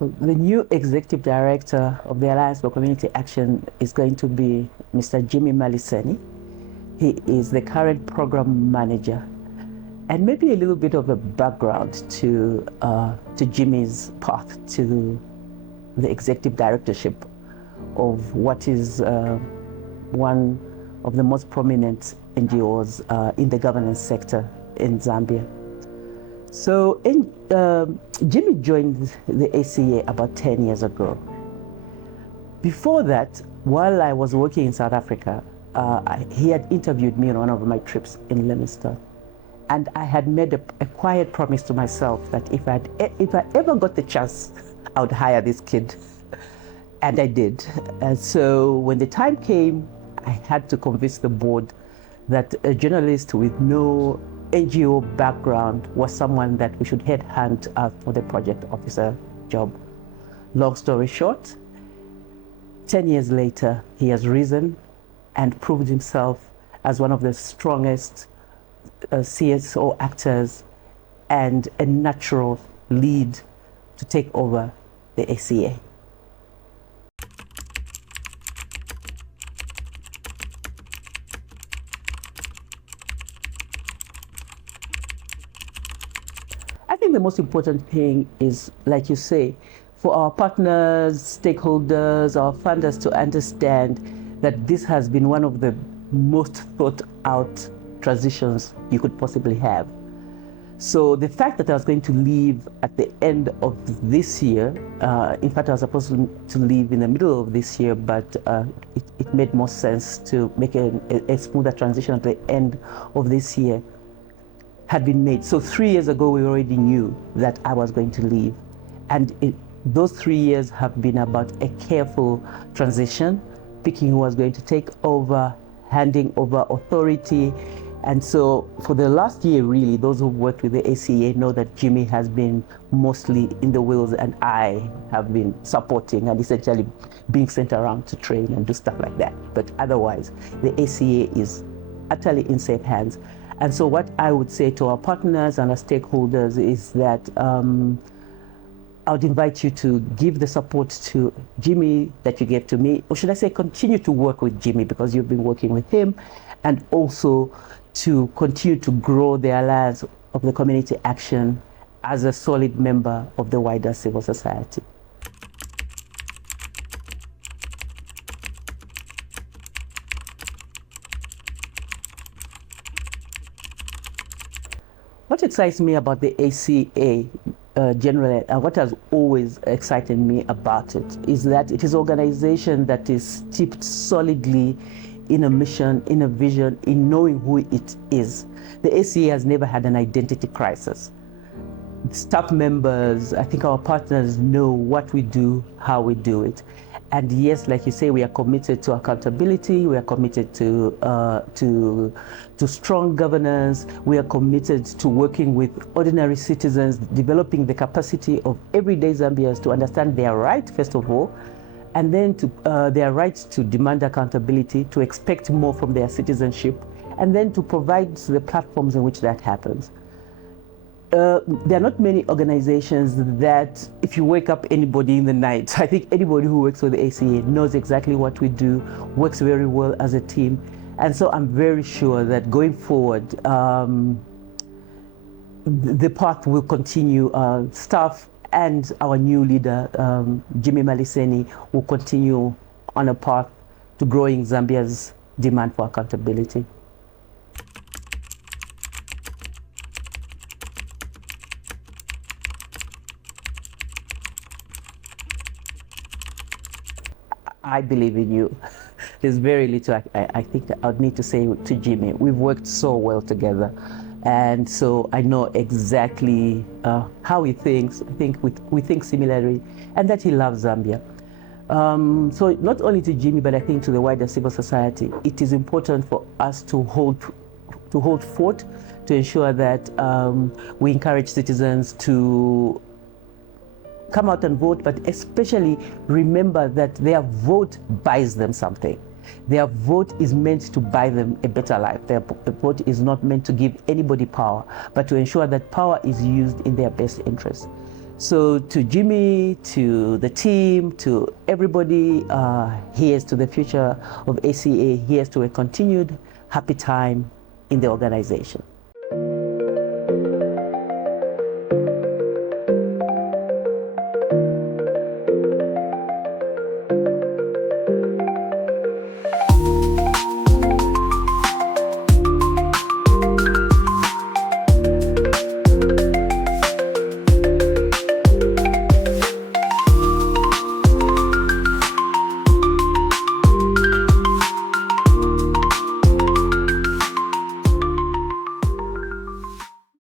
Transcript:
So the new executive director of the Alliance for Community Action is going to be Mr. Jimmy Maliseni. He is the current program manager. And maybe a little bit of a background to Jimmy's path to the executive directorship of what is one of the most prominent NGOs in the governance sector in Zambia. So Jimmy joined the ACA about 10 years ago. Before that, while I was working in South Africa, he had interviewed me on one of my trips in Leominster. And I had made a quiet promise to myself that if I ever got the chance, I would hire this kid. And I did. And so when the time came, I had to convince the board that a journalist with no NGO background was someone that we should headhunt for the project officer job. Long story short, 10 years later, he has risen and proved himself as one of the strongest CSO actors and a natural lead to take over the ACA. I think the most important thing is, like you say, for our partners, stakeholders, our funders to understand that this has been one of the most thought out transitions you could possibly have. So the fact that I was going to leave at the end of this year, in fact I was supposed to leave in the middle of this year, but it made more sense to make a smoother transition at the end of this year, had been made. So 3 years ago we already knew that I was going to leave, and those 3 years have been about a careful transition, picking who was going to take over, handing over authority. And so for the last year, really, those who've worked with the ACA know that Jimmy has been mostly in the wheels and I have been supporting and essentially being sent around to train and do stuff like that. But otherwise, the ACA is utterly in safe hands. And so what I would say to our partners and our stakeholders is that I would invite you to give the support to Jimmy that you gave to me, or should I say continue to work with Jimmy because you've been working with him, and also to continue to grow the Alliance of the Community Action as a solid member of the wider civil society. What excites me about the ACA generally, what has always excited me about it, is that it is an organization that is steeped solidly in a mission, in a vision, in knowing who it is. The ACA has never had an identity crisis. Staff members, I think our partners know what we do, how we do it. And yes, like you say, we are committed to accountability, we are committed to strong governance, we are committed to working with ordinary citizens, developing the capacity of everyday Zambians to understand their right, first of all, and then to their right to demand accountability, to expect more from their citizenship, and then to provide the platforms in which that happens. There are not many organizations that if you wake up anybody in the night, I think anybody who works with the ACA knows exactly what we do, works very well as a team. And so I'm very sure that going forward, the path will continue. Staff and our new leader, Jimmy Maliseni, will continue on a path to growing Zambia's demand for accountability. I believe in you. There's very little I think I would need to say to Jimmy. We've worked so well together. And so I know exactly how he thinks. I think we think similarly, and that he loves Zambia. So not only to Jimmy, but I think to the wider civil society, it is important for us to hold fort, to ensure that we encourage citizens to come out and vote, but especially remember that their vote buys them something. Their vote is meant to buy them a better life. Their vote is not meant to give anybody power, but to ensure that power is used in their best interest. So to Jimmy, to the team, to everybody, here's to the future of ACA. Here's to a continued happy time in the organization.